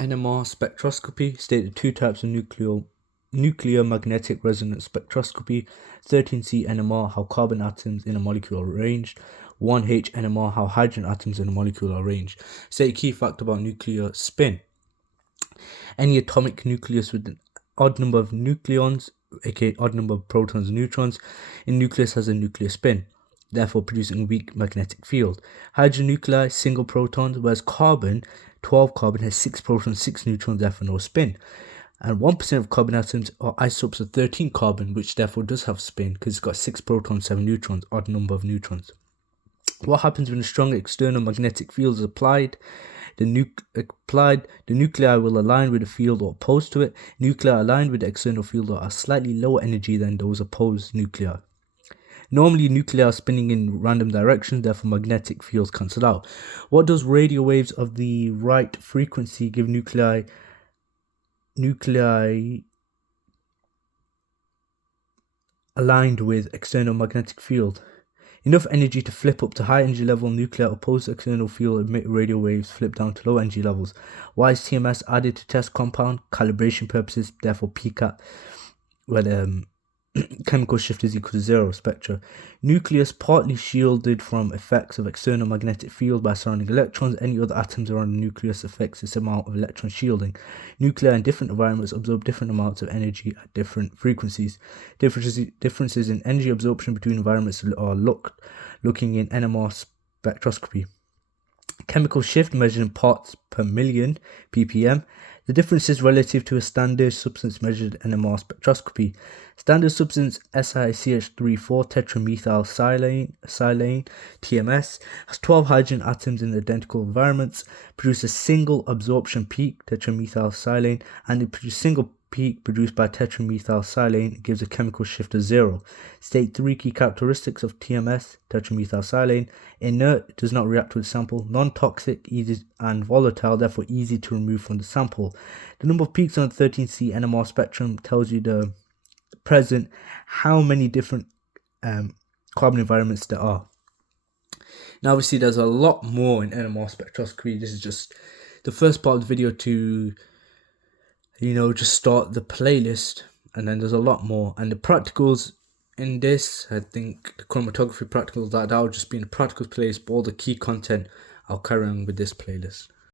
NMR spectroscopy stated two types of nuclear magnetic resonance spectroscopy. 13C NMR, how carbon atoms in a molecule are arranged. 1H NMR, how hydrogen atoms in a molecule are arranged. State a key fact about nuclear spin. Any atomic nucleus with an odd number of nucleons, aka odd number of protons and neutrons, in nucleus has a nuclear spin, therefore producing a weak magnetic field. Hydrogen nuclei, single protons, whereas carbon, 12 carbon, has 6 protons, 6 neutrons, therefore no spin. And 1% of carbon atoms are isotopes of 13 carbon, which therefore does have spin because it's got 6 protons, 7 neutrons, odd number of neutrons. What happens when a strong external magnetic field is applied? The nuclei will align with the field or opposed to it. Nuclei aligned with the external field are slightly lower energy than those opposed nuclei. Normally, nuclei are spinning in random directions, therefore magnetic fields cancel out. What does radio waves of the right frequency give nuclei aligned with external magnetic field? Enough energy to flip up to high energy level. Nuclei opposed to external field emit radio waves, flip down to low energy levels. Why is TMS added to test compound? Calibration purposes, therefore PCAT, where the chemical shift is equal to 0 spectra. Nucleus partly shielded from effects of external magnetic field by surrounding electrons. Any other atoms around the nucleus affects this amount of electron shielding. Nuclei in different environments absorb different amounts of energy at different frequencies. Differences in energy absorption between environments are looking in NMR spectroscopy. Chemical shift measured in parts per million, ppm. The difference is relative to a standard substance measured in NMR spectroscopy. Standard substance SiCH34 tetramethylsilane TMS has 12 hydrogen atoms in identical environments, produce a single absorption peak tetramethylsilane, and it produces single peak produced by tetramethylsilane gives a chemical shift of 0. State 3 key characteristics of TMS, tetramethylsilane: inert, does not react with sample, non-toxic, easy and volatile, therefore easy to remove from the sample. The number of peaks on the 13C NMR spectrum tells you the present how many different carbon environments there are. Now obviously there's a lot more in NMR spectroscopy. This is just the first part of the video to just start the playlist, and then there's a lot more. And the practicals in this, I think the chromatography practicals, that will just be in the practicals playlist, but all the key content I'll carry on with this playlist.